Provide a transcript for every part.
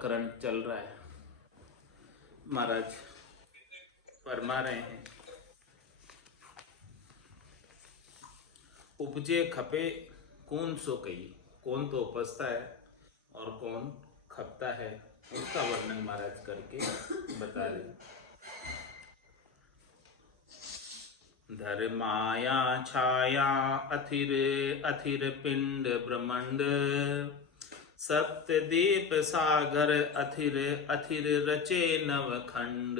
प्रकरण चल रहा है। महाराज फरमा रहे हैं, उपजे खपे कौन सो कही। कौन तो उपजता है और कौन खपता है, उसका वर्णन महाराज करके बता रहे। धर माया छाया अथिर अथिर पिंड ब्रह्मंड, सप्तदीप सागर अथिर अथिर रचे नवखंड।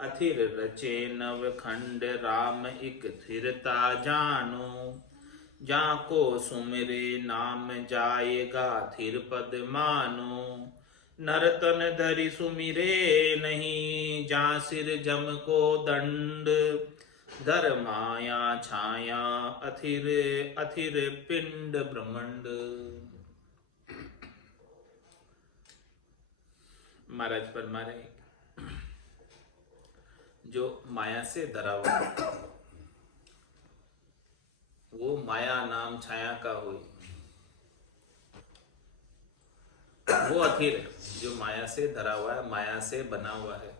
अथिर रचे नवखंड राम इक थिरता जानो, जाको सुमिरे नाम जाएगा थिर पद मानो। नरतन धरि सुमिरे नहीं, जा सिर जम को दंड। धर माया छाया अथिर अथिर पिंड ब्रह्मंड। महाराज फरमा रहे, जो माया से धरा हुआ वो माया नाम छाया का हुई, वो अथिर जो माया से धरा हुआ है, माया से बना हुआ है।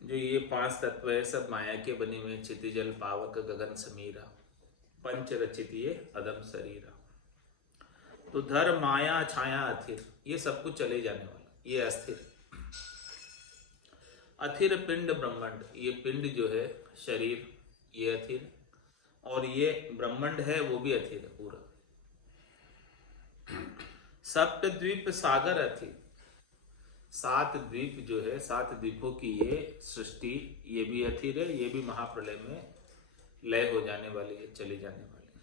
जो ये पांच तत्व है सब माया के बने हुए, क्षितिजल पावक गगन समीरा, पंच रचित ये अदम शरीरा। तो धर माया छाया अथिर, ये सब कुछ चले जाने वाला, ये अस्थिर। अथिर पिंड ब्रह्मांड, ये पिंड जो है शरीर ये अथिर, और ये ब्रह्मांड है वो भी अथिर है पूरा। सप्त द्वीप सागर अथिर, सात द्वीप जो है, सात द्वीपों की ये सृष्टि ये भी अथिर है, ये भी महाप्रलय में लय हो जाने वाली है, चली जाने वाली है।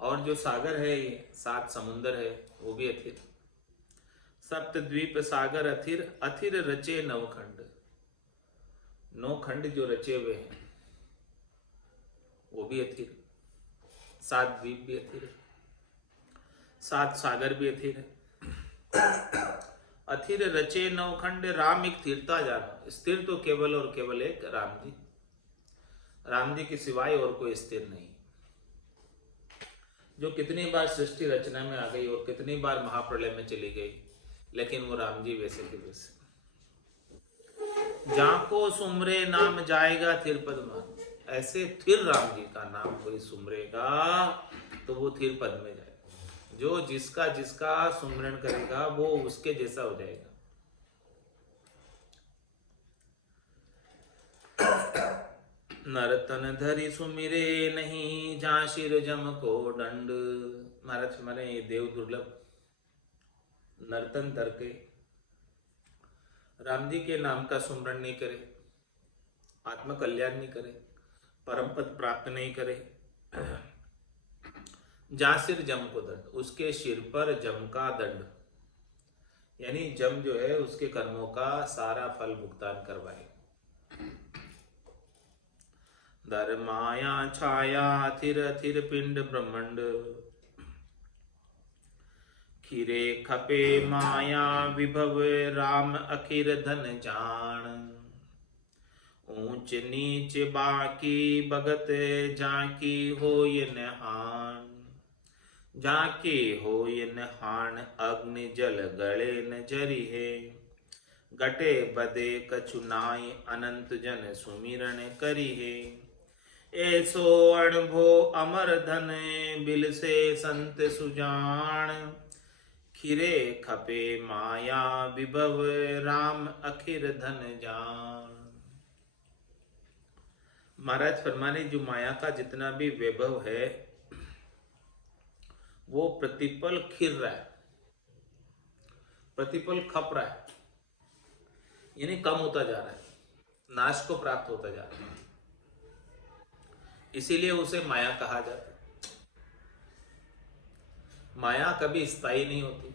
और जो सागर है ये सात समुंदर है वो भी अथिर। सप्त द्वीप सागर अथिर अथिर रचे नवखंड, नौ खंड जो रचे हुए हैं वो भी अथिर। सात द्वीप भी अथिर है, सात सागर भी अथिर है। अथिर रचे नवखंड राम एक स्थिरता जानो, स्थिर तो केवल और केवल एक राम जी, राम जी के सिवाय और कोई स्थिर नहीं। जो कितनी बार सृष्टि रचना में आ गई और कितनी बार महाप्रलय में चली गई, लेकिन वो राम जी वैसे के वैसे। जाको सुमरे नाम जाएगा थिर पद मान, ऐसे थिर राम जी का नाम कोई सुमरेगा तो वो थिर पद में जाएगा। जो जिसका जिसका सुमरण करेगा वो उसके जैसा हो जाएगा। नरतन धरि सुमिरे नहीं, जा शिर जम को दंड। महाराज हमारे ये देव दुर्लभ नर्तन धर के राम जी के नाम का सुमरण नहीं करे, आत्म कल्याण नहीं करे, परम पद प्राप्त नहीं करे। जा सिर जम को दंड, उसके सिर पर जम का दंड, यानी जम जो है उसके कर्मों का सारा फल भुगतान करवाए। धर माया छाया थिर थिर पिंड ब्रह्मंड, खीरे खपे माया विभव राम अखिर धन जान। ऊंच नीच बाकी भगत जाकी हो ये नहान। जाके हो ये नहान अग्नि जल गले न जरी है। गटे बदे कछुनाई अनंत जन सुमिरन करी है। ऐसो अणभो अमर धन बिल से संत सुजान। खिरे खपे माया विभव राम अखिर धन जान। महाराज फरमाने, जो माया का जितना भी वैभव है वो प्रतिपल खिर रहा है, प्रतिपल खप रहा है, यानी कम होता जा रहा है, नाश को प्राप्त होता जा रहा है। इसीलिए उसे माया कहा जाता है। माया कभी स्थायी नहीं होती।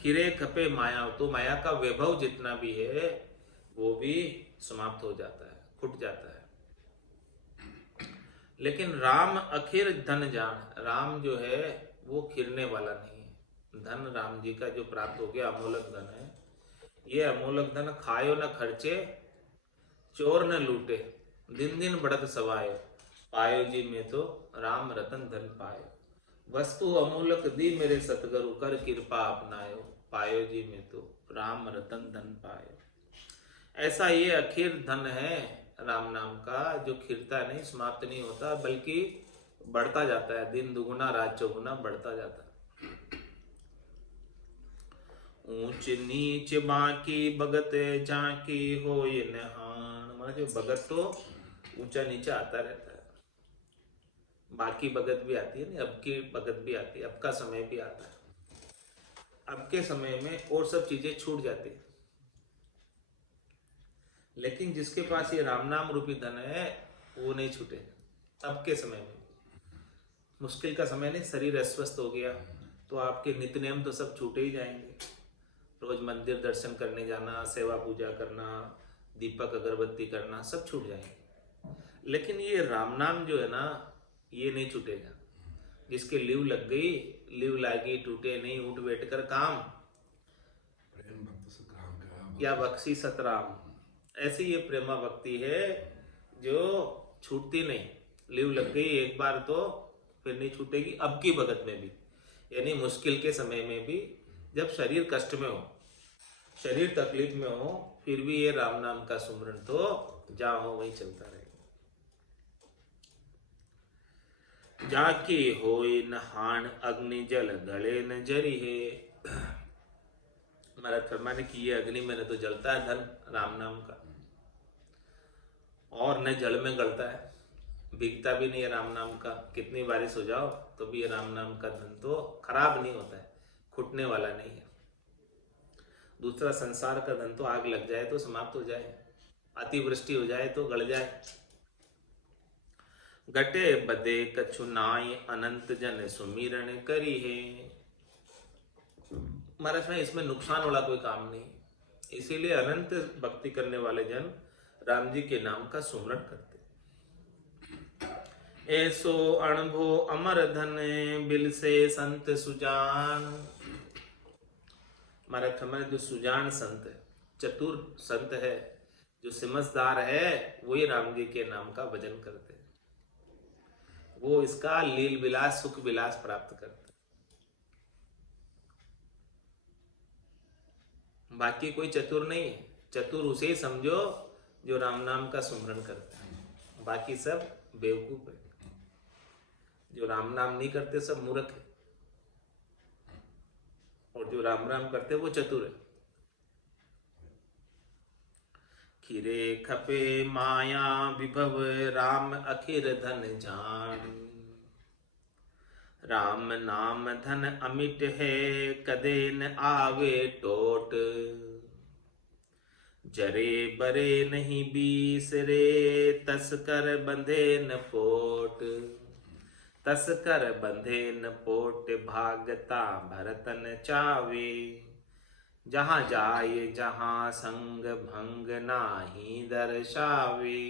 खिरे खपे माया, तो माया का वैभव जितना भी है वो भी समाप्त हो जाता है, फुट जाता है। लेकिन राम अखिर धन जान, राम जो है वो खिरने वाला नहीं है। धन राम जी का जो प्राप्त हो गया अमूलक धन है, ये अमूलक धन खायो न खर्चे चोर न लूटे, दिन दिन बढ़त सवायो, पायो जी में तो राम रतन धन पायो। वस्तु अमूलक दी मेरे सतगुरु, कर कृपा अपनायो, पायो जी में तो राम रतन धन पायो। ऐसा ये अखीर धन है राम नाम का, जो खिरता नहीं, समाप्त नहीं होता, बल्कि बढ़ता जाता है, दिन दुगुना रात चौगुना बढ़ता जाता है। ऊंच नीच बाकी भगत झांकी होय नहान, माना जो भगत तो ऊंचा नीचा आता रहता है। बाकी भगत भी आती है, नहीं अब की भगत भी आती है, अब का समय भी आता है। अब के समय में और सब चीजें छूट जाती है, लेकिन जिसके पास ये राम नाम रूपी धन है वो नहीं छूटे। अब के समय में मुश्किल का समय नहीं, शरीर अस्वस्थ हो गया तो आपके नित्य नियम तो सब छूटे ही जाएंगे। रोज मंदिर दर्शन करने जाना, सेवा पूजा करना, दीपक अगरबत्ती करना, सब छूट जाएंगे। लेकिन ये राम नाम जो है ना, ये नहीं छूटेगा। जिसके लीव लग गई, लीव लागी टूटे नहीं, उठ बैठ कर काम, या बख्शी सतराम, ऐसी ये प्रेमा भक्ति है जो छूटती नहीं। लीव लग गई एक बार तो फिर नहीं छूटेगी। अब की भगत में भी, यानी मुश्किल के समय में भी, जब शरीर कष्ट में हो, शरीर तकलीफ में हो, फिर भी ये राम नाम का सुमरन तो जहां हो वहीं चलता रहेगा। जाके होय नहान अग्नि जल गले न जरी है। महाराज फरमाने की ये अग्नि में न तो जलता है धन राम नाम का, और न जल में गलता है, भीगता भी नहीं है राम नाम का। कितनी बारिश हो जाओ तो भी ये राम नाम का धन तो खराब नहीं होता है, खुटने वाला नहीं है। दूसरा संसार का धन तो आग लग जाए तो समाप्त हो जाए, अतिवृष्टि हो जाए तो गल जाए। घटे बदे कछु नाय अनंत जन सुमिरन करी है। महाराज में इसमें नुकसान वाला कोई काम नहीं, इसीलिए अनंत भक्ति करने वाले जन राम जी के नाम का सुमरन करते। ऐसो अणभो अमर धन बिल से संत सुजान। महाराज हमारे जो सुजान संत है, चतुर संत है, जो समझदार है, वही राम जी के नाम का भजन करते हैं। वो इसका लील विलास सुख विलास प्राप्त करते हैं। बाकी कोई चतुर नहीं है, चतुर उसे ही समझो जो राम नाम का सुमरन करता है। बाकी सब बेवकूफ है, जो राम नाम नहीं करते सब मूर्ख है, और जो राम राम करते वो चतुर है। खिरे खपे माया विभव राम अखिर धन जान। राम नाम धन अमिट है कदे न आवे टोट। जरे बरे नहीं बीसरे तस्कर बंधे न पोट। तस्कर बंधे न पोट भागता भरतन चावे। जहाँ जाए जहाँ संग भंग नाही दर्शावे।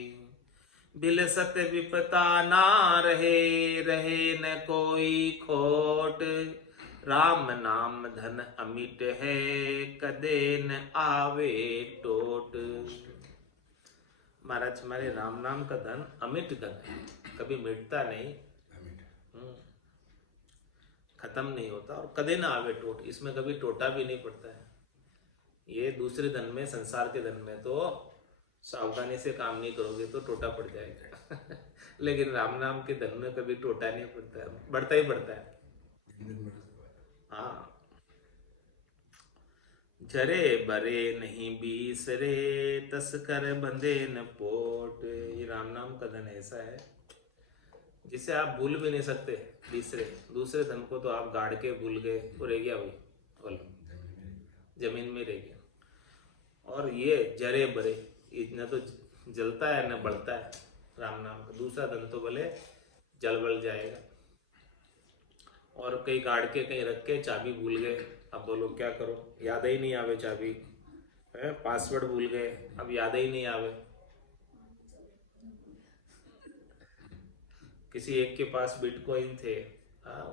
बिलसत विपता ना रहे रहे न कोई खोट। राम नाम धन अमिट है कदे न आवे टोट। महाराज हमारे राम नाम का धन अमिट धन है, कभी मिटता नहीं, खत्म नहीं होता, और कदे ना आवे टोट, इसमें कभी टोटा भी नहीं पड़ता है। ये दूसरे धन में, संसार के धन में तो सावधानी से काम नहीं करोगे तो टोटा पड़ जाएगा लेकिन राम नाम के धन में कभी टोटा नहीं पड़ता है, बढ़ता ही बढ़ता है। हाँ, जरे बरे नहीं बीसरे तस्कर बंधे न पोट। ये राम नाम का धन ऐसा है जिसे आप भूल भी नहीं सकते। दूसरे धन को तो आप गाड़ के भूल गए, वो रह गया, वही बोलो जमीन में रह गया। और ये जरे बरे, न तो जलता है न बढ़ता है राम नाम का। दूसरा धन तो भले जल बल जाएगा, और कहीं गाड़ के कहीं रख के चाबी भूल गए, अब बोलो क्या करो, याद ही नहीं आवे चाबी है, पासवर्ड भूल गए, अब याद ही नहीं आवे। किसी एक के पास बिटकॉइन थे,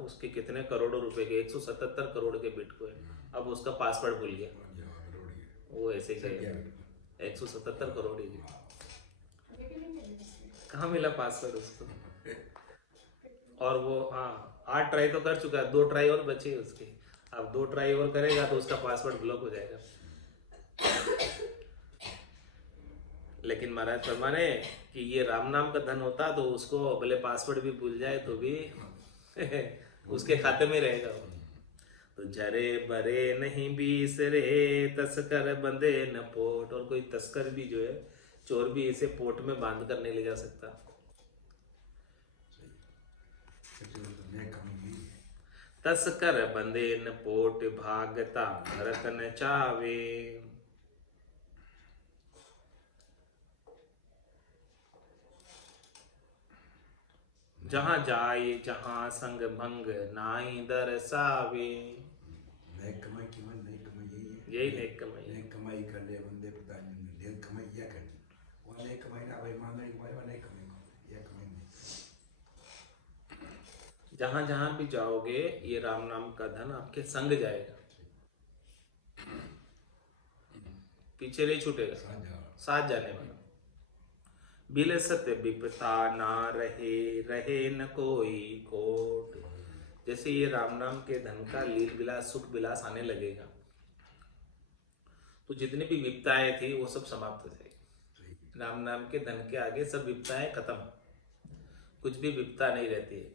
उसके कितने करोड़ों रुपए के, 177 करोड़ के बिटकॉइन, अब उसका पासवर्ड भूल गया। वो ऐसे ही 177 करोड़ ही कहाँ मिला पासवर्ड उसको। और वो 8 ट्राई तो कर चुका है, 2 ट्राई और बचे हैं उसके। अब 2 ट्राई और करेगा तो उसका पासवर्ड ब्लॉक हो जाएगा। लेकिन महाराज फरमाने कि ये राम नाम का धन होता तो उसको भले पासवर्ड भी भूल जाए तो भी उसके खाते में रहेगा वो। तो जरे बरे नहीं बीसरे, तस्कर बंधे न पोट। और कोई तस्कर भी जो है, चोर भी इसे पोट में बांध कर नहीं ले जा सकता। तस्कर बंधे न पोट, भागता भरत न चावे। जहाँ जाए जहाँ संग भंग नाई दरसावे। नेक कमाई की मन नेक कमाई यही नेक कमाई। नेक कमाई कर ले बंदे पता नहीं नेक कमाई क्या करनी। वो नेक कमाई ना भाई ईमानदारी कमाई, वो नेक कमाई ये कमाई नहीं। जहाँ जहाँ भी जाओगे ये राम नाम का धन आपके संग जाएगा, पीछे नहीं छूटेगा, साथ जाने वाला। बिलसत विपता ना रहे, रहे न कोई खोट। जैसे ये राम नाम के धन का लील विलास सुख विलास आने लगेगा तो जितनी भी विपताएं थी वो सब समाप्त हो जाएगी। राम नाम के धन के आगे सब विपताएं खत्म, कुछ भी विपता नहीं रहती है।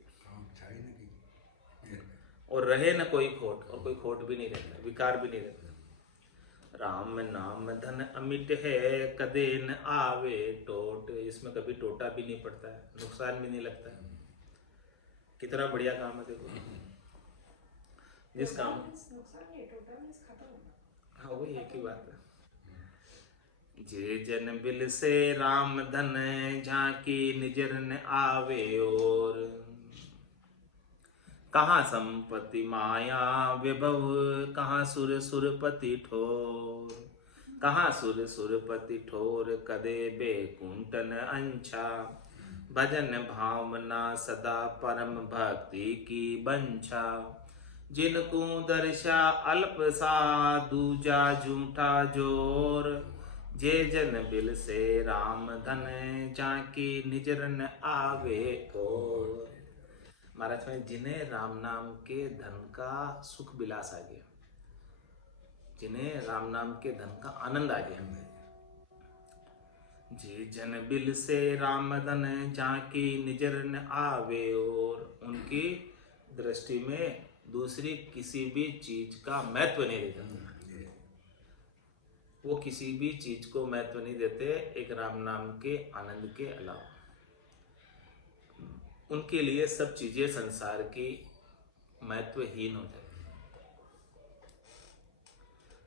और रहे न कोई खोट, और कोई खोट भी नहीं रहता, विकार भी नहीं रहता। राम नाम धन अमिट है, कदे न आवे टोट। इसमें कभी टोटा भी नहीं पड़ता है, नुकसान भी नहीं लगता है। कितना बढ़िया काम है देखो। जिस काम, हाँ वही एक ही बात है। जे जन बिल से राम धन, झांकी निजर न आवे और। कहाँ संपत्ति माया विभव, कहाँ सुर सुरपति ठोर। कहाँ सुर सुरपति ठोर, कदे बेकुंठन अंछा। भजन भावना सदा परम भक्ति की बंछा। जिनको दर्शा अल्प सा, दूजा झूठा जोर। जे जन बिल से राम धन, जाकी निजर न आवे और। महाराज में जिन्हें राम नाम के धन का सुख विलास आ गया, जिन्हें राम नाम के धन का आनंद आ गया। जे जन बिल से राम धन, जाकी निजर न आवे और। उनकी दृष्टि में दूसरी किसी भी चीज का महत्व नहीं देता, वो किसी भी चीज को महत्व नहीं देते एक राम नाम के आनंद के अलावा। उनके लिए सब चीजें संसार की महत्वहीन हो जाती,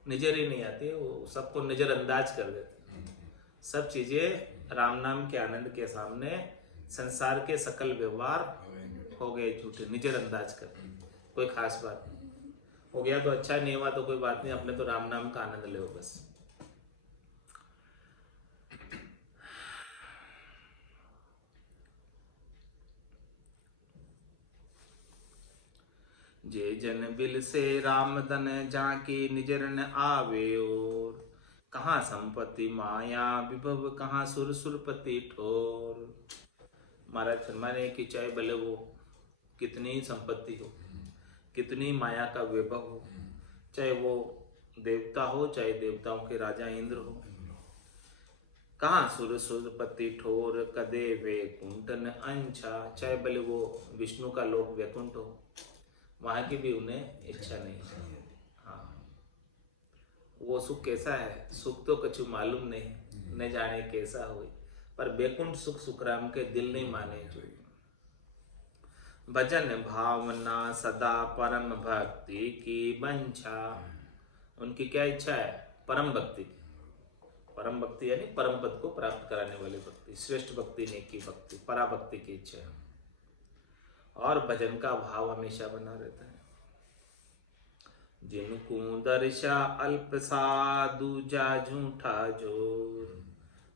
नजर ही नहीं आती, वो सबको नजरअंदाज कर देते। सब चीजें राम नाम के आनंद के सामने संसार के सकल व्यवहार हो गए झूठे, नजरअंदाज कर। कोई खास बात नहीं, हो गया तो अच्छा, नहीं हुआ तो कोई बात नहीं, अपने तो राम नाम का आनंद ले बस। जे जन बिल से राम धन, जाके निजर न आवे और। कहाँ संपत्ति माया विभव, कहाँ सुर सुरपति ठोर। महाराज फरमाने कि चाहे भले वो कितनी संपत्ति हो, कितनी माया का वैभव हो, चाहे वो देवता हो, चाहे देवताओं के राजा इंद्र हो। कहाँ सुर सुरपति ठोर, कदे वैकुंठन अंछा। चाहे भले वो विष्णु का लोक वैकुंठ हो, वहां की भी उन्हें इच्छा नहीं है। हाँ, वो सुख कैसा है, सुख तो कछु मालूम नहीं, न जाने कैसा हो। पर वैकुंठ सुख सुखराम के दिल नहीं माने जो। भजन भावना सदा परम भक्ति की बंछा। उनकी क्या इच्छा है, परम भक्ति। परम भक्ति यानी परम पद को प्राप्त कराने वाली भक्ति, श्रेष्ठ भक्ति, नेकी भक्ति, पराभक्ति की इच्छा है। और भजन का भाव हमेशा बना रहता है। जिनको दर्शा अल्प सा, दूजा झूठा जोर।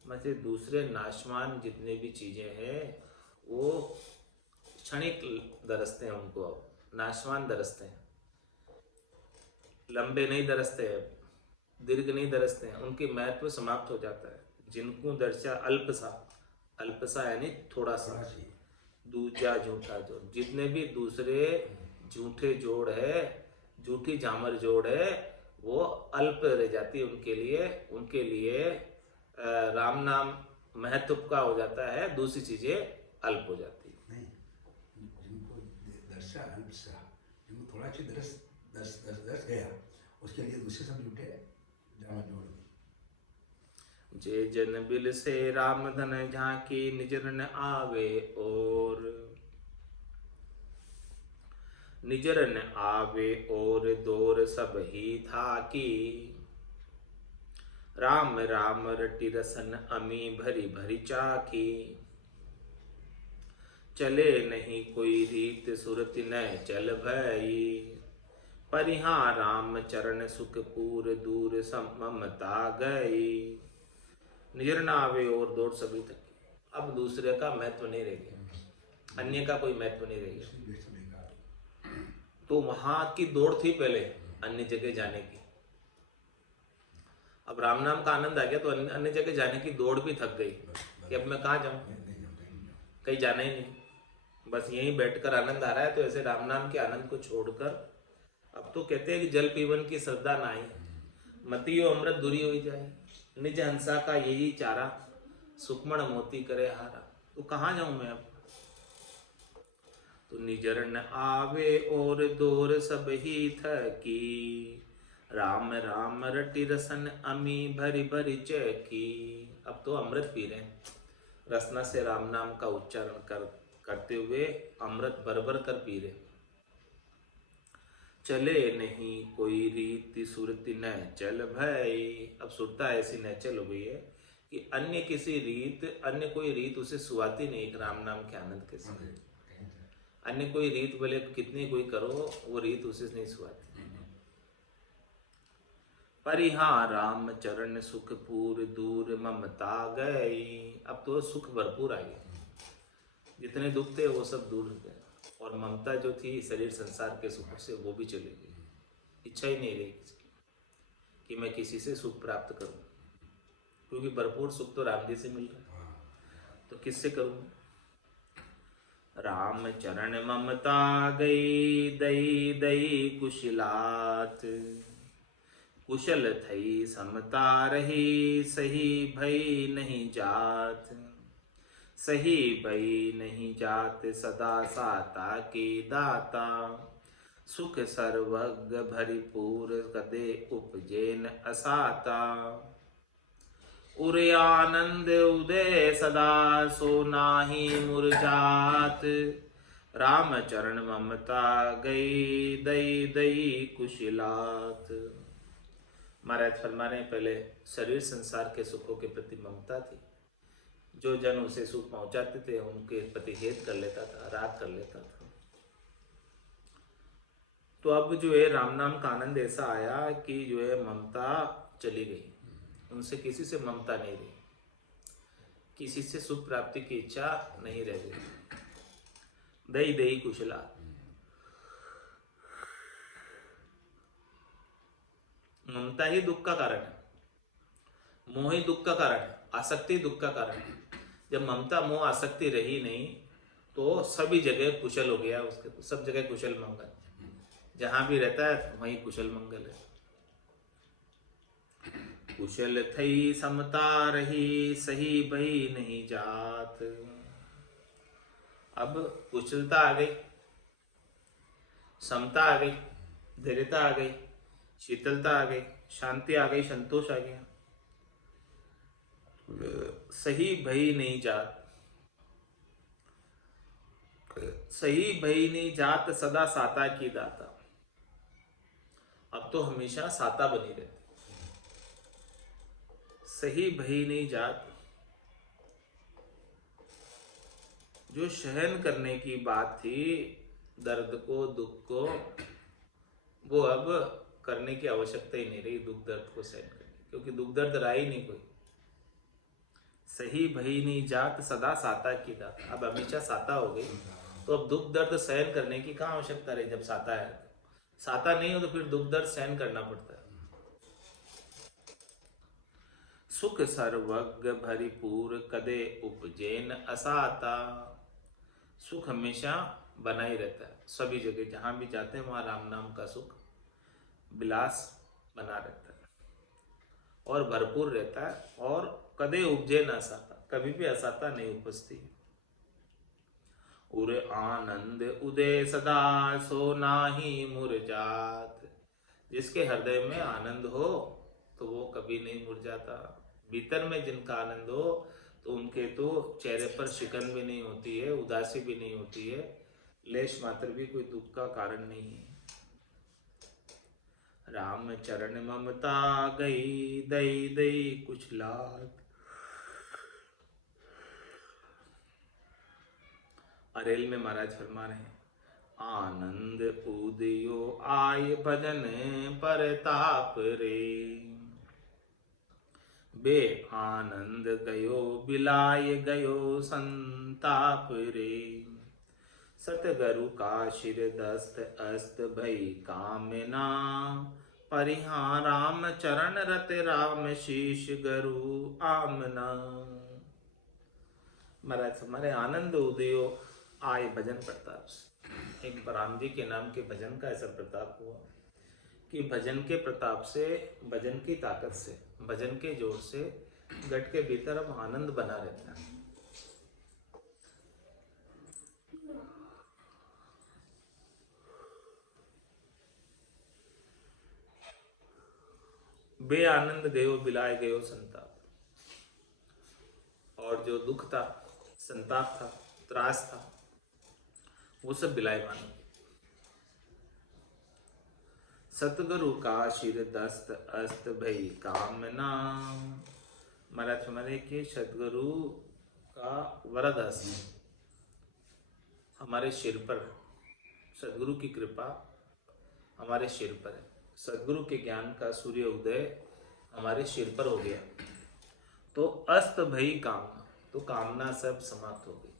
मतलब दूसरे नाशवान जितने भी चीजें हैं वो क्षणिक दरसते हैं, उनको अब नाशवान दरसते हैं, लंबे नहीं दरसते हैं, दीर्घ नहीं दरसते हैं, उनके महत्व समाप्त हो जाता है। जिनको दर्शा अल्प सा, अल्प सा यानी थोड़ा सा, दूजा झूठा जोड़, जितने भी दूसरे झूठे जोड़ है, झूठी झामर जोड़ है, वो अल्प रह जाती है उनके लिए राम नाम महत्व का हो जाता है, दूसरी चीजें अल्प हो जाती है। नहीं, जिनको दर्शा अल्प सा, जिनको थोड़ा सी दर्श गया, उसके लिए दूसरे सब झूठे जामा जोड़ दी। जे जन बिल से राम धन झांकी, निजर न आवे और, निजर न आवे और दोर सब ही था की। राम राम रटि रसन अमी भरी भरी चाखी। चले नहीं कोई रीत सुरति न चल भई, परिहा राम चरण सुख पूर दूर ममता गई। निजर न आवे और दौड़ सभी तक। अब दूसरे का महत्व नहीं रह गया, अन्य का कोई महत्व नहीं रह गया। तो वहां की दौड़ थी पहले अन्य जगह जाने की, अब राम नाम का आनंद आ गया तो अन्य जगह जाने की दौड़ भी थक गई कि अब मैं कहाँ जाऊं, कहीं जाना ही नहीं, बस यहीं बैठकर आनंद आ रहा है। तो ऐसे राम नाम के आनंद को छोड़कर अब तो कहते हैं कि जल पीवन की श्रद्धा नाही, मतियो अमृत दूरी हो जाए, निज हंसा का यही चारा, सुखमण मोती करे हारा। तो कहाँ जाऊं मैं अब? तो निजर न आवे और दोर सब ही थकी, राम राम रटि रसन अमी भरी भरी चैकी। अब तो अमृत पी रहे हैं, रसना से राम नाम का उच्चारण करते हुए अमृत भर भर कर पी रहे। चले नहीं कोई रीति सुरति न चल भई। अब सुरता ऐसी न चल हो गई है कि अन्य किसी रीत, अन्य कोई रीत उसे सुहाती नहीं एक राम नाम के आनंद के साथ। अन्य कोई रीत भले कितनी कोई करो, वो रीत उसे नहीं सुहाती। परिहा राम चरण सुख पूर दूर ममता गई। अब तो सुख भरपूर आ गया, जितने दुख थे वो सब दूर हो गए, और ममता जो थी शरीर संसार के सुख से वो भी चली गई। इच्छा ही नहीं रही कि मैं किसी से सुख प्राप्त करूं, क्योंकि भरपूर सुख तो राम जी से मिल रहा है, तो किससे करूं? राम चरण ममता गई, दई दई कुशलात। कुशल थई समता रही, सही भई नहीं जात। सही भई नहीं जात, सदा साता के दाता। सुख सर्वज्ञ भरिपूर, कदे उपजेन असाता। उरे आनंद उदय सदा, सो नाहि मुरझात। राम चरण ममता गई, दई दई कुशलात। महाराज फरमा रहे पहले शरीर संसार के सुखों के प्रति ममता थी, जो जन उसे सुख पहुंचाते थे उनके प्रति हेत कर लेता था, राग कर लेता था। तो अब जो है राम नाम का आनंद ऐसा आया कि जो है ममता चली गई, उनसे किसी से ममता नहीं रही, किसी से सुख प्राप्ति की इच्छा नहीं रह गई। दई दई कुशला, ममता ही दुख का कारण है, मोह ही दुख का कारण है, आसक्ति दुख का कारण है। जब ममता मोह आसक्ति रही नहीं तो सभी जगह कुशल हो गया उसके, तो सब जगह कुशल मंगल, जहां भी रहता है वहीं कुशल मंगल है। कुशल थई समता रही, सही भई नहीं जात। अब कुशलता आ गई, समता आ गई, धैर्यता आ गई, शीतलता आ गई, शांति आ गई, संतोष आ गया। सही भई नहीं जात, सही भई नहीं जात, सदा साता की दाता। अब तो हमेशा साता बनी रहती। सही भई नहीं जात, जो सहन करने की बात थी दर्द को, दुख को, वो अब करने की आवश्यकता ही नहीं रही, दुख दर्द को सहन करने, क्योंकि दुख दर्द रहा ही नहीं कोई। सही भई नहीं जात, सदा साता की दाता। अब हमेशा साता हो गई, तो अब दुख दर्द सहन करने की कहाँ आवश्यकता रही जब साता है। साता नहीं हो तो फिर दुख दर्द सहन करना पड़ता है। सुख सर्वज्ञ भरिपूर, कदे उपजेन असाता। सुख हमेशा बना ही रहता है। सभी जगह जहाँ भी जाते हैं वहाँ राम नाम का सुख विलास बना रहता है और भरपूर रहता है और कदे उपजे न असाता, कभी भी असाता नहीं उपजती। उरे आनंद उदय सदा सो नाही मुरझात। जिसके हृदय में आनंद हो तो वो कभी नहीं मुरझाता। भीतर में जिनका आनंद हो तो उनके तो चेहरे पर शिकन भी नहीं होती है, उदासी भी नहीं होती है, लेश मात्र भी कोई दुख का कारण नहीं है। राम चरण ममता गई दई दई कुछ लात। अरेल में महाराज फरमा रहे हैं, आनंद उदयो आय भजन परताप रे। बे आनंद गयो बिलाय गयो संताप रे। सतगुरु का शिर दस्त अस्त भई कामना। परिहा राम चरण रत राम शीश गुरु आमना। महाराज हमारे आनंद उदयो आय भजन प्रताप से। एक राम जी के नाम के भजन का ऐसा प्रताप हुआ कि भजन के प्रताप से, भजन की ताकत से, भजन के जोर से गट के भीतर अब आनंद बना रहता है। बे आनंद गयो बिलाए गयो संताप। और जो दुख था, संताप था, त्रास था, वो सब बिलाए मानो। सतगुरु का शिर दस्त अस्त भई कामना। महाराज हमारे के सतगुरु का वरद हस्त हमारे सिर पर, सदगुरु की कृपा हमारे सिर पर है। सदगुरु के ज्ञान का सूर्य उदय हमारे सिर पर हो गया तो अस्त भई कामना, तो कामना सब समाप्त हो गई,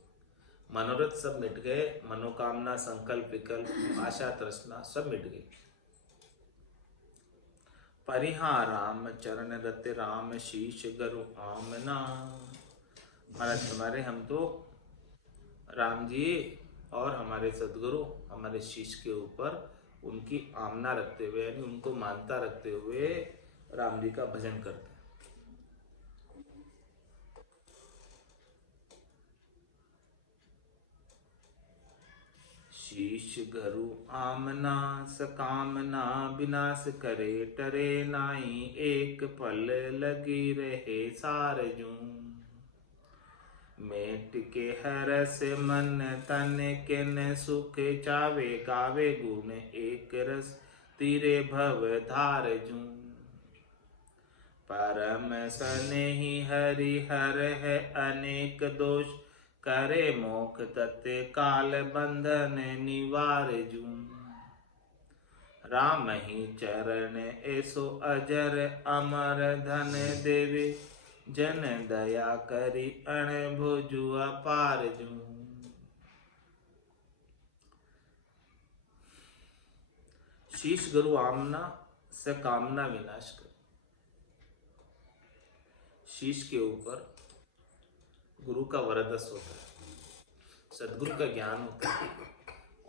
मनोरथ सब मिट गए, मनोकामना, संकल्प, विकल्प, आशा, तृष्णा सब मिट गई। परिहा राम चरण रत राम शीश गुरु आमना। महाराज हमारे हम तो राम जी और हमारे सदगुरु हमारे शीश के ऊपर उनकी आमना रखते हुए, यानी उनको मानता रखते हुए राम जी का भजन करते हैं। शीश गुरु आमना सकामना विनाश करे टरे नाई। एक पल लगी रहे सारजू। मेट के हरस मन तन किन सुख चावे। गावे गुण एक रस तीरे भव धार जू। परम सनेही हरि हर है अनेक दोष। करे मोख तत्काल बंधन निवार जू। राम ही चरण ऐसो अजर अमर धन देवे। जन दया करी अणभुजु अपार जू। शीश गुरु आमना से कामना विनाश कर। शीश के ऊपर गुरु का वरदस होता है, सदगुरु का ज्ञान होता है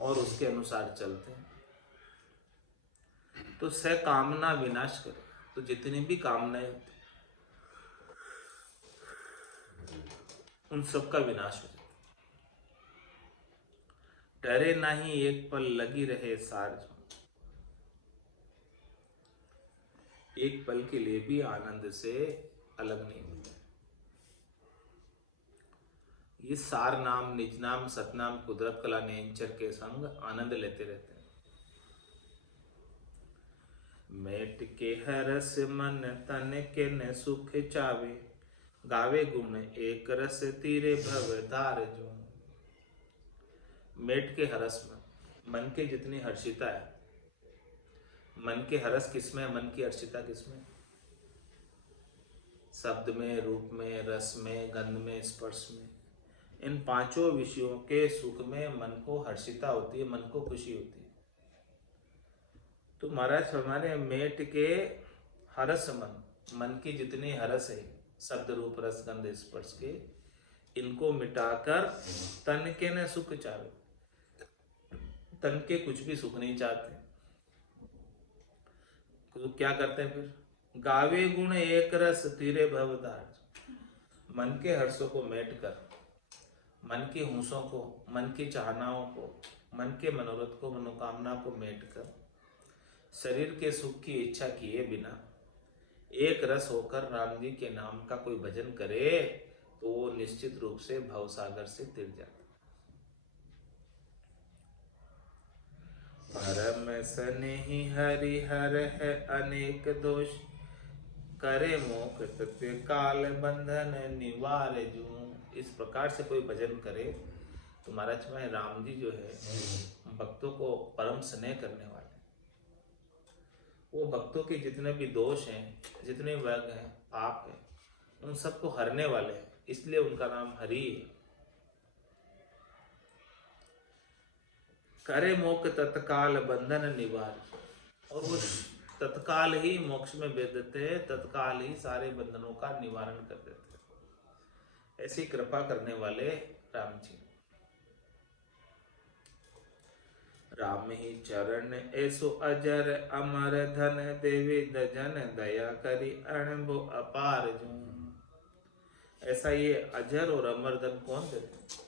और उसके अनुसार चलते हैं तो स कामना विनाश करे। तो जितनी भी कामनाएं होती उन सब का विनाश हो जाता। डरे नहीं एक पल लगी रहे सार। एक पल के लिए भी आनंद से अलग नहीं होता। ये सार नाम, निज नाम, सतनाम, कुदरत कला नेंचर के संग आनंद लेते रहते हैं। मेट के हरस मन तन के न सुख चावे। गावे गुण एक रस तीरे भव धार जो। मेट के हरस मन के जितनी हर्षिता है, मन के हरस किसमें, मन की हर्षिता किसमें? शब्द में, रूप में, रस में, गंध में, स्पर्श में। इन पांचों विषयों के सुख में मन को हर्षिता होती है, मन को खुशी होती है। तो महाराज हमारे मेट के हरस मन की जितनी हरस है, शब्द रूप रस गंध स्पर्श के, इनको मिटाकर तन के न सुख चाहे। तन के कुछ भी सुख नहीं चाहते, तो क्या करते हैं फिर? गावे गुण एक रस तीरे भवदार। मन के हर्षों को मेट कर, मन के हुंसों को, मन की चाहनाओं को, मन के मनोरथ को, मनोकामना को मेट कर, शरीर के सुख की इच्छा किए बिना एक रस होकर राम जी के नाम का कोई भजन करे तो वो निश्चित रूप से भवसागर से तिर जाता। परम स्नेही हरि हर है अनेक दोष, करे मोक्ष तत्काल बंधन निवार जू। इस प्रकार से कोई भजन करे तो महाराज में राम जी जो है भक्तों को परम स्नेह करने वाले, वो भक्तों के जितने भी दोष हैं, जितने वर्ग हैं, पाप हैं, उन सबको हरने वाले हैं, इसलिए उनका नाम हरि है। करे मोक्ष तत्काल बंधन निवार, और वो तत्काल ही मोक्ष में भेज देते हैं, तत्काल ही सारे बंधनों का निवारण कर देते हैं। ऐसी कृपा करने वाले राम जी। राम ही चरण ऐसो अजर अमर धन, देवी दजन दया करी अणभो अपार जू। ऐसा ये अजर और अमर धन कौन देते?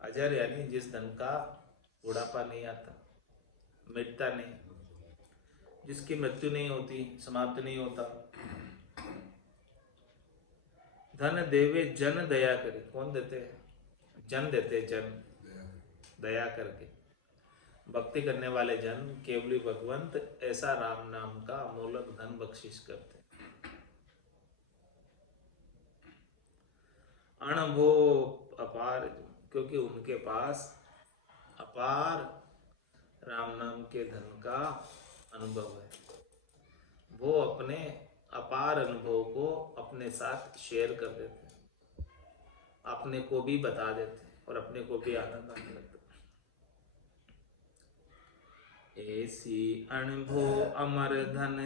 अजर यानी जिस धन का बुढ़ापा नहीं आता, मिटता नहीं, जिसकी मृत्यु नहीं होती, समाप्त नहीं होता। धन देवे जन दया करे, कौन देते हैं? जन देते, जन दया करके। भक्ति करने वाले जन केवली भगवंत ऐसा राम नाम का अमूलक धन बख्शिश करते। अणभो अपार, क्योंकि उनके पास अपार राम नाम के धन का अनुभव है। वो अपने अपार अनुभव को अपने साथ शेयर कर देते, अपने को भी बता देते और अपने को भी आनंद आने लगता। ऐसी अनुभव अमर धन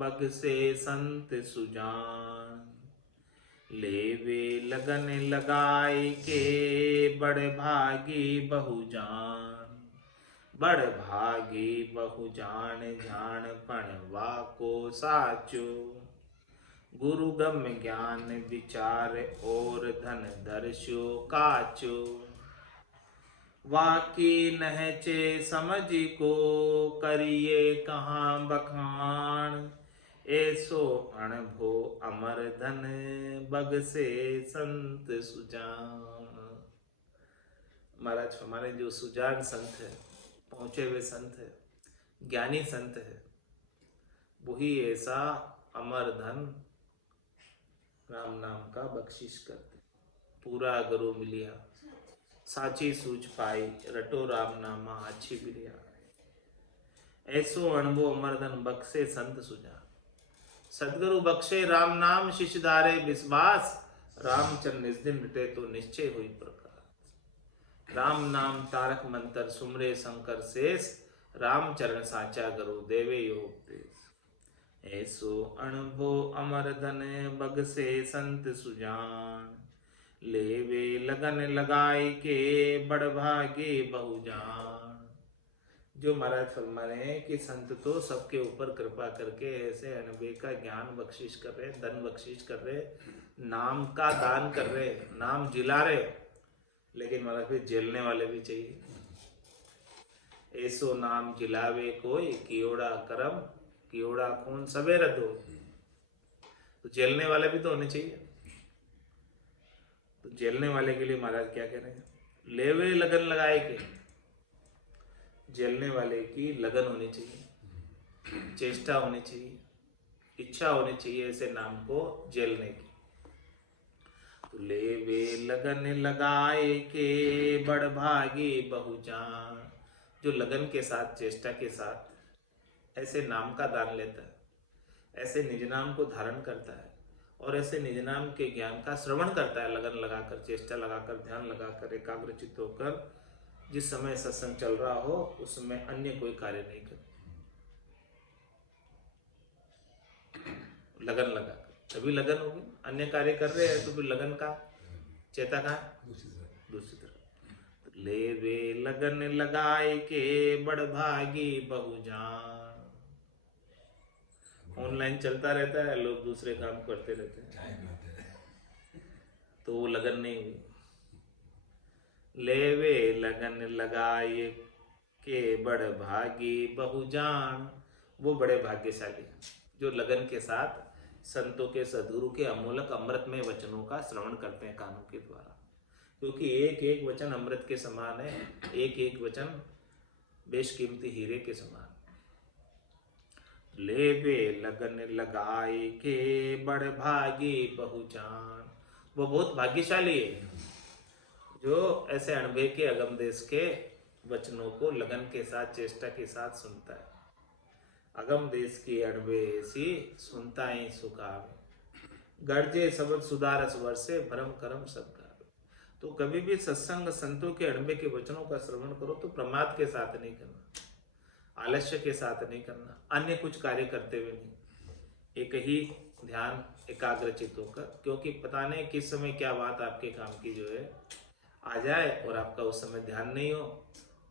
बग से संत सुजान, लेवे लगन लगाए के बड़ भागी बहु जान। बड़ भागी बहु जान जान पणवा को साचो, गुरु गम ज्ञान विचार और धन दर्शो काचो। वाकी नहचे समझ को करिए कहाँ बखान, ऐसो अणभो अमर धन बग से संत सुजान। महाराज हमारे जो सुजान संत है, पहुंचे हुए संत है, ज्ञानी संत है, वही ऐसा अमर धन राम नाम का बख्शिश करते। पूरा गरु मिलिया साची सूझ पाई, रटो राम नामा अच्छी बिरिया। ऐसो अणभो अमर धन बख्शे संत सुजा। सदगुरु बख्शे राम नाम शिष्य धारे विश्वास, रामचंद्र निज दिन मिटे तो निश्चय हुई प्रकार। राम नाम तारक मंत्र सुमरे शंकर शेष, रामचरण साचा गुरु देवे योग देश। ऐसो अणभो अमर धन बग से संत सुजान, लेवे लगन लगाए के बड़ भागे बहु जान। जो महाराज फरमा रहे हैं कि संत तो सबके ऊपर कृपा करके ऐसे अनबे का ज्ञान बख्शिश कर रहे, धन बख्शिश कर रहे, नाम का दान कर रहे, नाम जिला रहे, लेकिन महाराज फिर जेलने वाले भी चाहिए। ऐसो नाम जिलावे कोई, कियोड़ा करम कियोड़ा खून सवेर दो। तो जेलने वाले भी तो होने चाहिए। तो जेलने वाले के लिए महाराज क्या कह रहे हैं? लेवे लगन लगाए के, जेलने वाले की लगन होनी चाहिए, चेष्टा होनी चाहिए, इच्छा होनी चाहिए ऐसे नाम को जेलने की। तो लेवे लगन लगाए के बड़ भागी बहु जान। जो लगन के साथ, चेष्टा के साथ ऐसे नाम का दान लेता है, ऐसे निज नाम को धारण करता है और ऐसे निज नाम के ज्ञान का श्रवण करता है, लगन लगाकर, चेष्टा लगाकर, ध्यान लगाकर, एकाग्रचित्त होकर, जिस समय सत्संग चल रहा हो उस समय अन्य कोई कार्य नहीं कर, लगन लगाकर, तभी लगन होगी। अन्य कार्य कर रहे हैं तो फिर लगन का चेता कहाँ है? दूसरी तरफ। दूसरी तरफ। ले वे लगन लगाए के बड़ भागी बहु जान। ऑनलाइन चलता रहता है, लोग दूसरे काम करते रहते हैं, चाय बनाते हैं। तो वो लगन नहीं हुई। ले वे लगन लगाए के बड़ भागी बहु जान, वो बड़े भाग्यशाली हैं जो लगन के साथ संतों के सद्गुरु के अमूलक अमृतमय वचनों का श्रवण करते हैं कानों के द्वारा, क्योंकि एक एक वचन अमृत के समान है, एक एक वचन बेशकीमती हीरे के समान। ले वे लगन लगाए के बड़ भागी बहु जान, वो बहुत भाग्यशाली है जो ऐसे अणबे के अगम देश के वचनों को लगन के साथ चेष्टा के साथ सुनता है। अगम देश की अणबे सी सुनता ही सुखावे, गर्जे शब्द सुधारस वर्षे भरम करम सब गावे। तो कभी भी सत्संग संतों के अणबे के वचनों का श्रवण करो तो प्रमाद के साथ नहीं करना, आलस्य के साथ नहीं करना, अन्य कुछ कार्य करते हुए नहीं, एक ही ध्यान एकाग्रचित होकर, क्योंकि पता नहीं किस समय क्या बात आपके काम की जो है आ जाए और आपका उस समय ध्यान नहीं हो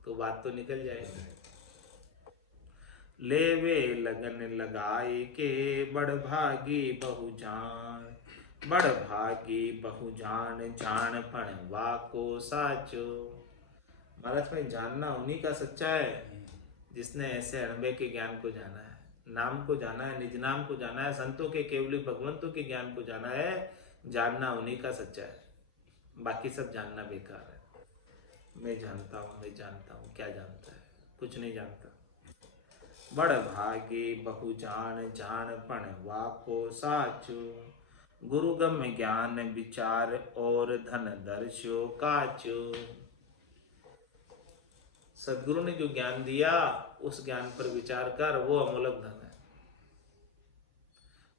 तो बात तो निकल जाएगी। ले वे लगन लगाए के बड़ भागी बहु जान, बड़ भागी बहु जान जान पण वाको साचो। महाराज में जानना उन्हीं का सच्चा है जिसने ऐसे अणबे के ज्ञान को जाना है, नाम को जाना है, निज नाम को जाना है, संतों के केवली भगवंतों के ज्ञान को जाना है। जानना उन्हीं का सच्चा है, बाकी सब जानना बेकार है। मैं जानता हूँ, मैं जानता हूँ, क्या जानता है? कुछ नहीं जानता। बड़ भागे बहु जान जान पण वाको साचो, गुरु गम ज्ञान विचार और धन दर्शो काचो। सदगुरु ने जो ज्ञान दिया उस ज्ञान पर विचार कर, वो अमूलक धन है।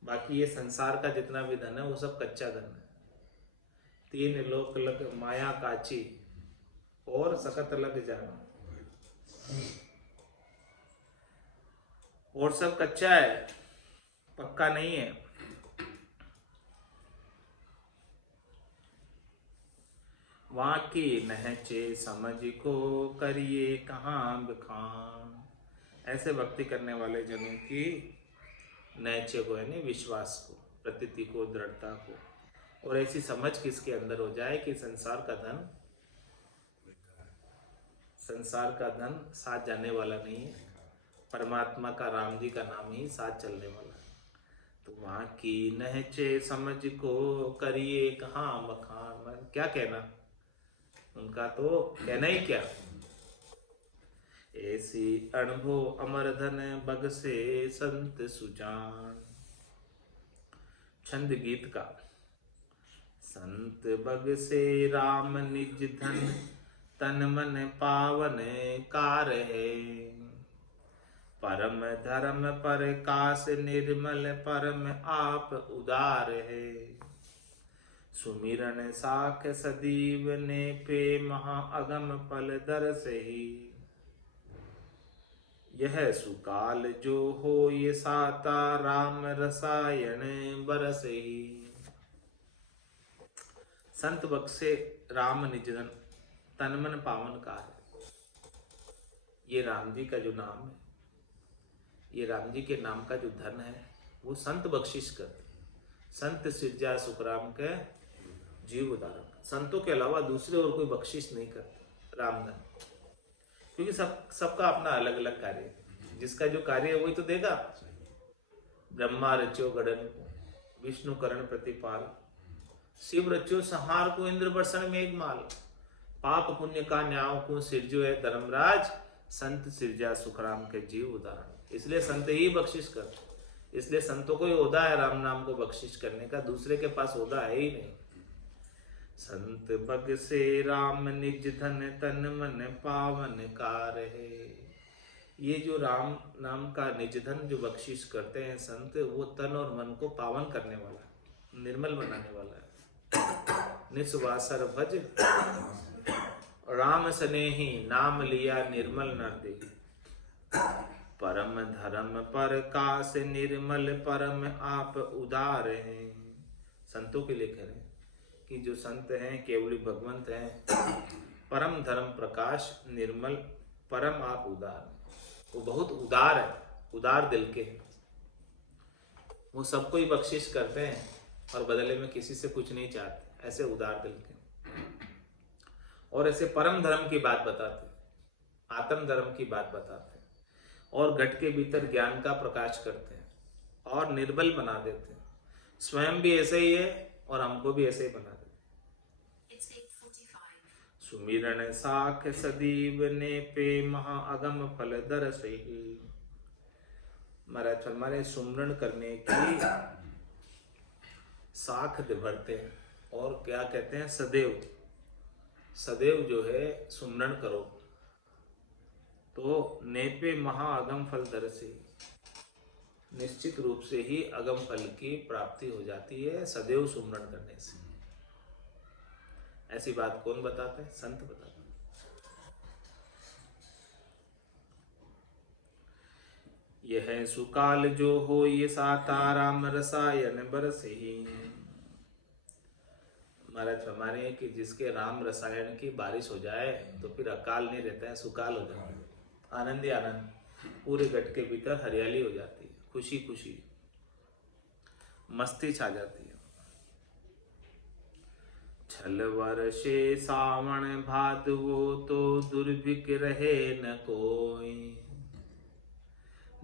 बाकी ये संसार का जितना भी धन है वो सब कच्चा धन है। तीन लोक लग माया काची और सकत लग जाना, और सब कच्चा है, पक्का नहीं है। वहां की नहचे समझ को करिए कहाँ बखान। ऐसे भक्ति करने वाले जनों की नैचे को यानी विश्वास को, प्रतीति को, दृढ़ता को, और ऐसी समझ किसके अंदर हो जाए कि संसार का धन साथ जाने वाला नहीं है, परमात्मा का, राम जी का नाम ही साथ चलने वाला है। तो वहां की नहचे समझ को करिए कहाँ बखान। क्या कहना, उनका तो कहना ही क्या। ऐसी अनुभव अमर धन बग से संत सुजान। छंद गीत का। संत बग से राम निज धन, तन मन पावन कार है। परम धर्म पर कास निर्मल, परम आप उदार है। सुमिरन साख सदीव ने पे, महा अगम फल दरस ही। यह सुकाल जो हो ये साता, राम रसायन बरस ही। संत बख्शे राम निजधन, तन मन पावन का है। ये राम जी का जो नाम है, ये राम जी के नाम का जो धन है वो संत बख्शिश करते। संत सिरजा सुखराम के जीव उदाहरण, संतों के अलावा दूसरे और कोई बख्शिश नहीं करते रामधन, क्योंकि सबका अपना अलग अलग कार्य है। जिसका जो कार्य है वही तो देगा। ब्रह्मा रच्यो गड़न को, विष्णु करण प्रतिपाल, शिव रच्यो संहार को, इंद्र बरसन मेघ माल। पाप पुण्य का न्याय को सिरजो है धर्मराज, संत सिरजा सुखराम के जीव उदाहरण। इसलिए संत ही बख्शिश करते। इसलिए संतों को ही ओदा है राम नाम को बख्शिश करने का, दूसरे के पास ओदा है ही नहीं। संत बग से राम निज धन, तन मन पावन कार है। ये जो राम नाम का निज धन जो बख्शिश करते हैं संत, वो तन और मन को पावन करने वाला है, निर्मल बनाने वाला है। निस्वासर भज राम स्नेही, नाम लिया निर्मल नर दे। परम धर्म पर कास निर्मल, परम आप उदार हैं। संतों के लिए कह रहे हैं कि जो संत हैं केवली भगवंत हैं, परम धर्म प्रकाश निर्मल परम आप उदार। वो बहुत उदार है, उदार दिल के। वो सबको ही बख्शिश करते हैं और बदले में किसी से कुछ नहीं चाहते, ऐसे उदार दिल के। और ऐसे परम धर्म की बात बताते, आत्म धर्म की बात बताते, और घट के भीतर ज्ञान का प्रकाश करते हैं और निर्बल बना देते हैं। स्वयं भी ऐसे ही है और हमको भी ऐसे ही बना देते। सुमिरन साख सदीव ने पे महा अगम फल दर सही। महाराज फरमाने सुमरण करने की साख भरते हैं और क्या कहते हैं, सदैव सदैव जो है सुमरण करो तो नेपे महा अगम फल दर से, निश्चित रूप से ही अगम फल की प्राप्ति हो जाती है सदैव सुमरण करने से। ऐसी बात कौन बताते हैं? संत बताते हैं। यह सुकाल जो हो ये साता राम रसायन बरसे ही। महाराज फरमाने हैं कि जिसके राम रसायन की बारिश हो जाए तो फिर अकाल नहीं रहता है, सुकाल हो जाता है। आनंद ही आनंद, पूरे गट के भीतर हरियाली हो जाती है, खुशी खुशी मस्ती छा जाती है। छल वर्षे सावण भादवो तो दुर्भिक रहे न कोई।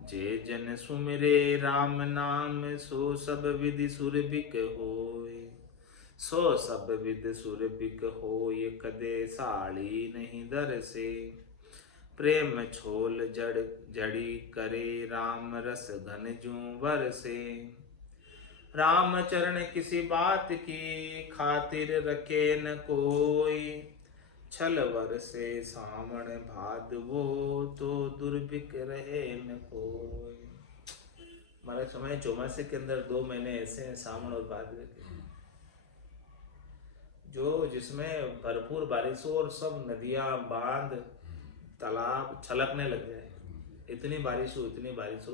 जे जन सुमिरे राम नाम सो सब विधि सुरभिक होय। सो सब विधि सुरभिक होय कदे साड़ी नहीं दर से। प्रेम छोल जड़ जड़ी करे राम रस घन जू वर से। राम चरण किसी बात की खातिर रखे न कोई। छल वर्षे सावण भादवो तो दुर्भिक रहे न कोई। हमारे समय चौमासे के अंदर 2 महीने ऐसे हैं, सावण और भादवे के, जो जिसमें भरपूर बारिश हो और सब नदियां बांध तालाब छलकने लग जाए। इतनी बारिश हो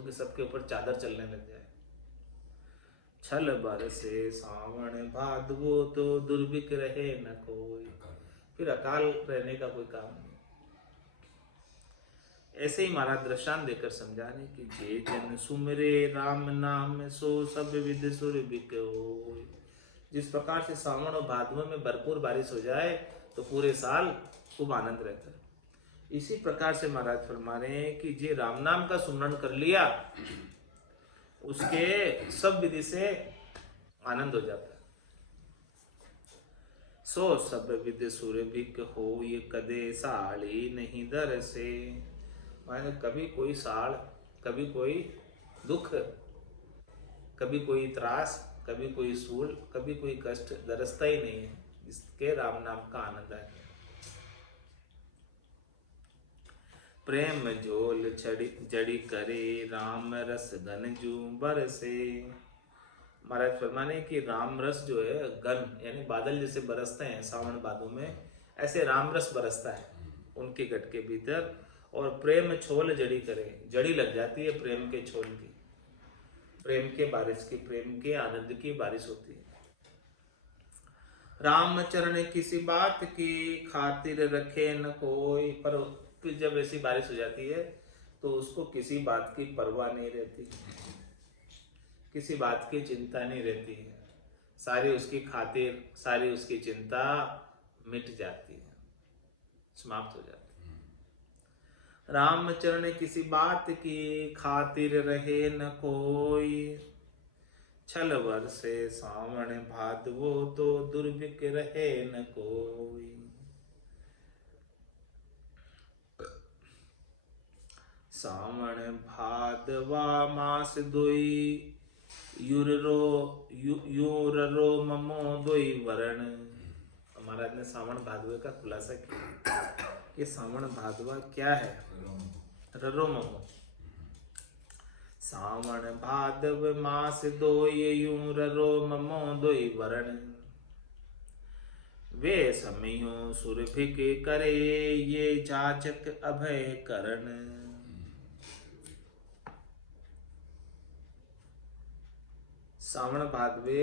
कि सबके ऊपर चादर चलने लग जाए। छल बरसे सावण भादवो तो दुर्भिक रहे न कोई। फिर अकाल रहने का कोई काम नहीं। ऐसे ही महाराज दृष्टांत देकर समझाने कि जे जन सुमरे राम नाम सो सब विधि सुरभिक होय। जिस प्रकार से सावन और भादव में भरपूर बारिश हो जाए तो पूरे साल खूब आनंद रहता है। इसी प्रकार से महाराज फरमा रहे हैं कि जे राम नाम का सुमरण कर लिया उसके सब विधि से आनंद हो जाता है। सो सब विधि सुरभिक हो ये कदे साड़ी नहीं दर से। माने कभी कोई साड़, कभी कोई दुख, कभी कोई त्रास, कभी कोई सूल, कभी कोई कष्ट दरसता ही नहीं है इसके राम नाम का आनंद है। प्रेम झोल जड़ी करे राम रस घन जू बरसे। महाराज फरमाने कि राम रस जो है घन यानी बादल जैसे बरसते हैं सावन भादों में, ऐसे राम रस बरसता है उनके गट के भीतर। और प्रेम छोल जड़ी करे, जड़ी लग जाती है प्रेम के छोल की, प्रेम के बारिश की, प्रेम के आनंद की बारिश होती है। राम चरण किसी बात की खातिर रखे न कोई। पर फिर जब ऐसी बारिश हो जाती है तो उसको किसी बात की परवाह नहीं रहती, किसी बात की चिंता नहीं रहती है। सारी उसकी खातिर, सारी उसकी चिंता मिट जाती है, समाप्त हो जाती है। राम चरण किसी बात की खातिर रहे न कोई। छल वर्षे सावण भादवो तो दुर्भिक रहे न कोई। सावण भादवा मास दोई यूररो ममो दोई वरण। महाराज ने सावण भादवे का खुलासा किया कि सावण भादवा क्या है। ररो ममो, सावण भादव मास दोई यूररो ममो दोई वरण। वे समयो सुरभिक करे ये जाचक अभय करण। सावण भादवे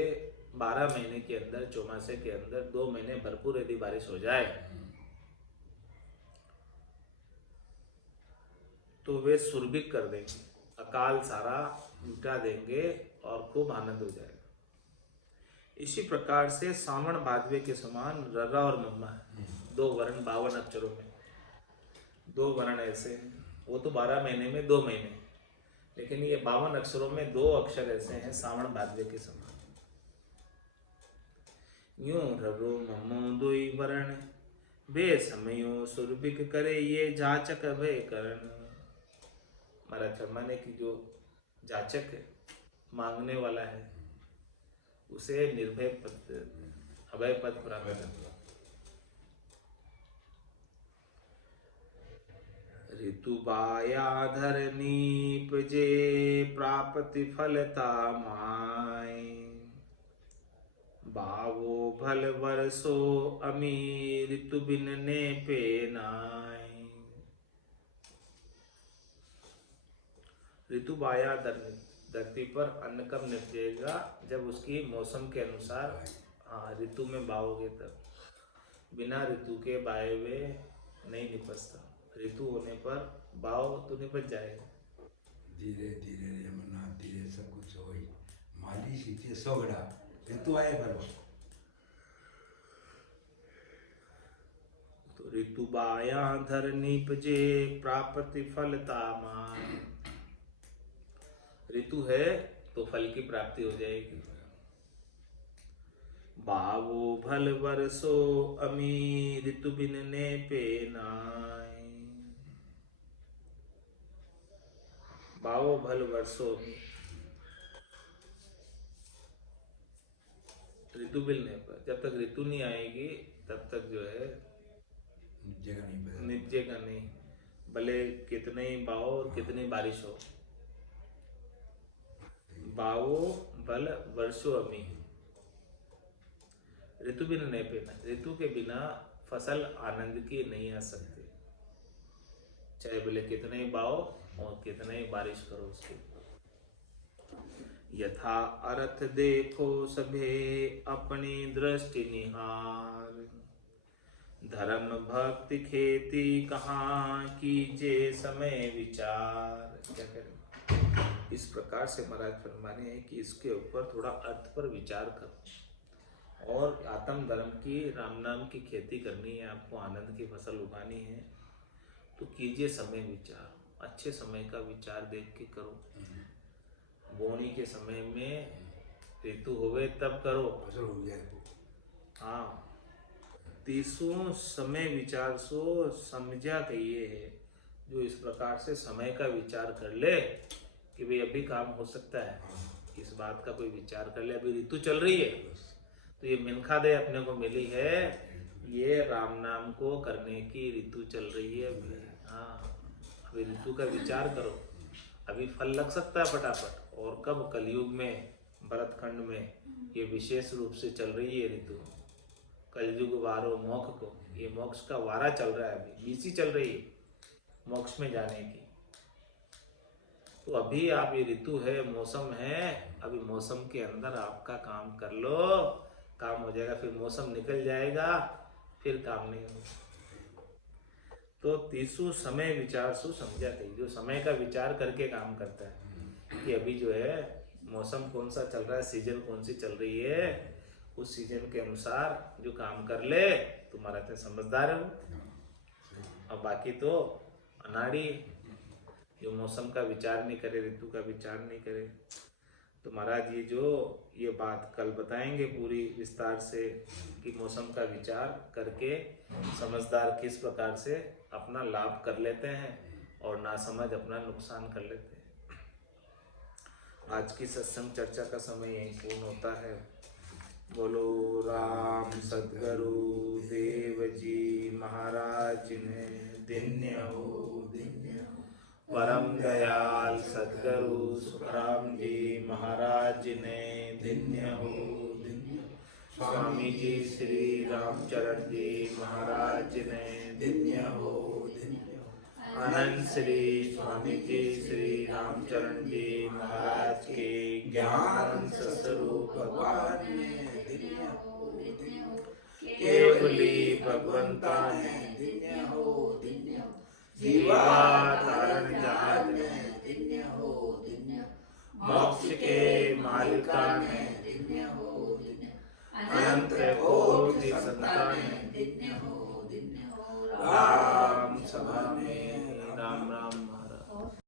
12 महीने के अंदर, चौमासे के अंदर 2 महीने भरपूर यदि बारिश हो जाए तो वे सुरभिक कर देंगे, अकाल सारा मिटा देंगे और खूब आनंद हो जाएगा। इसी प्रकार से सावण भादवे के समान रर्रा और मम्मा है, 2 वर्ण 52 अक्षरों में 2 वर्ण ऐसे हैं। वो तो 12 महीने में 2 महीने, लेकिन ये 52 अक्षरों में 2 अक्षर ऐसे हैं सावण भादवे के समान। यूं ररो ममो दोई वर्ण, बे समयो सुरभिक करे ये जाचक भय करण। महाराज फरमाने की जो जाचक है, मांगने वाला है, उसे निर्भय पद, अभय पद प्राप्त है। ऋतु बायाधर नीपजे प्राप्ति फलता माय, बावो भल वर्षो अमी ऋतु बिन ने पे नाय। ऋतु बाया धरती पर अन्न कब निपजेगा? जब उसकी मौसम के अनुसार ऋतु में बाओगे तब। बिना ऋतु के बाए हुए नहीं निपजता, ऋतु होने पर बाओ तो निपज जाएगा। धीरे धीरे यमुना धीरे सब कुछ हो ही माली सींचे सोगड़ा ऋतु आए बरो। तो ऋतु बाया धर निपजे प्राप्ति फलता मान। ऋतु है तो फल की प्राप्ति हो जाएगी। बावो भल वर्षो अमी ऋतु बिन ने पे नाय। बावो भल वर्षो ऋतु बिलने पर, जब तक ऋतु नहीं आएगी तब तक जो है निपजेगा नहीं, भले कितने ही बाओ और कितनी बारिश हो। बाओ बल वर्षो अमी, ऋतु बिन नहीं पेना, ऋतु के बिना फसल आनंद की नहीं आ सकती, चाहे भले कितने ही बाओ और कितने ही बारिश करो उसके। यथा अर्थ देखो सभे अपनी दृष्टि निहार, धर्म भक्ति खेती कहाँ कीजे समय विचार। क्या करें? इस प्रकार से महाराज फरमाने हैं कि इसके ऊपर थोड़ा अर्थ पर विचार करो, और आत्म धर्म की राम नाम की खेती करनी है, आपको आनंद की फसल उगानी है, तो कीजिए समय विचार, अच्छे समय का विचार देख के करो। बोनी के समय में ऋतु होवे तब करो। हाँ, तीसों समय विचार सो समझा कहिए है, जो इस प्रकार से समय का विचार कर ले कि भाई अभी काम हो सकता है, इस बात का कोई विचार कर ले। अभी ऋतु चल रही है तो ये मिनखा दे अपने को मिली है, ये राम नाम को करने की ऋतु चल रही है अभी। हाँ, अभी ऋतु का विचार करो, अभी फल लग सकता है फटाफट। और कब? कलयुग में, भरतखंड में ये विशेष रूप से चल रही है ऋतु। कलयुग वारो मोक्ष को, ये मोक्ष का वारा चल रहा है, अभी बीसी चल रही है मोक्ष में जाने की। तो अभी आप, ये ऋतु है, मौसम है, अभी मौसम के अंदर आपका काम कर लो, काम हो जाएगा। फिर मौसम निकल जाएगा, फिर काम नहीं होगा। तो तीसु समय विचार सु समझा कही, जो समय का विचार करके काम करता है कि अभी जो है मौसम कौन सा चल रहा है, सीजन कौन सी चल रही है, उस सीजन के अनुसार जो काम कर ले, तुम्हारा तो समझदार है वो। और बाकी तो अनाड़ी, जो मौसम का विचार नहीं करे, ऋतु का विचार नहीं करे। तो महाराज ये बात कल बताएंगे पूरी विस्तार से कि मौसम का विचार करके समझदार किस प्रकार से अपना लाभ कर लेते हैं और नासमझ अपना नुकसान कर लेते हैं। आज की सत्संग चर्चा का समय यहीं पूर्ण होता है। बोलो राम सद्गुरु देव जी महाराज ने धन्य हो, परम दयाल सद्गुरु सुखराम जी महाराज ने धन्य हो, स्वामी जी श्री रामचरण जी महाराज ने धन्य हो, अनंत श्री स्वामी जी श्री रामचरण जी महाराज के ज्ञान स्वरूप भगवान ने केवली भगवंता ने दिन्य हो दिन्य जीवा धारण जहाज ने दिन्य हो दिन्य मोक्ष के मालिका ने दिन्य हो दिन्य अनंत को